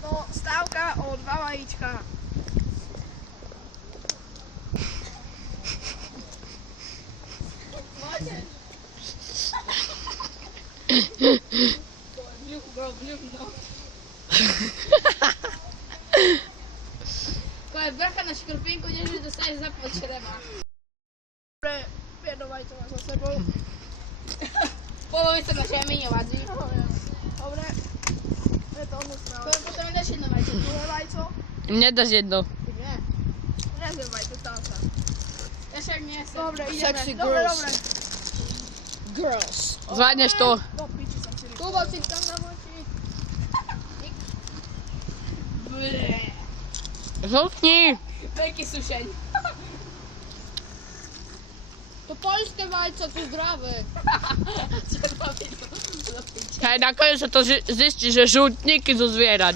No, stávka o 2 vajíčka. Koja vrcha na škorpinku, než dostane za počreva. Dobre, jedno vajíčko máš za sebou. Polovica na čaj mi nevadí. Dobre. Je to hnusné. Koja potom mi dáš jedno vajce. Druhé vajíčko? Mne dáš jedno. Nie. Nezjem vajíčko, stál sa. Ja však nie som. Dobre, ideme. Sexy Dobre, girls. dobre. Girls. Zvládneš to. Do piči som si Kubo, si tam na moči. Žltni. Veľký sušeň. To poľské vajce, to zdravé. Hej, nakoniec sa to zistí, že žltníky zo zvierat.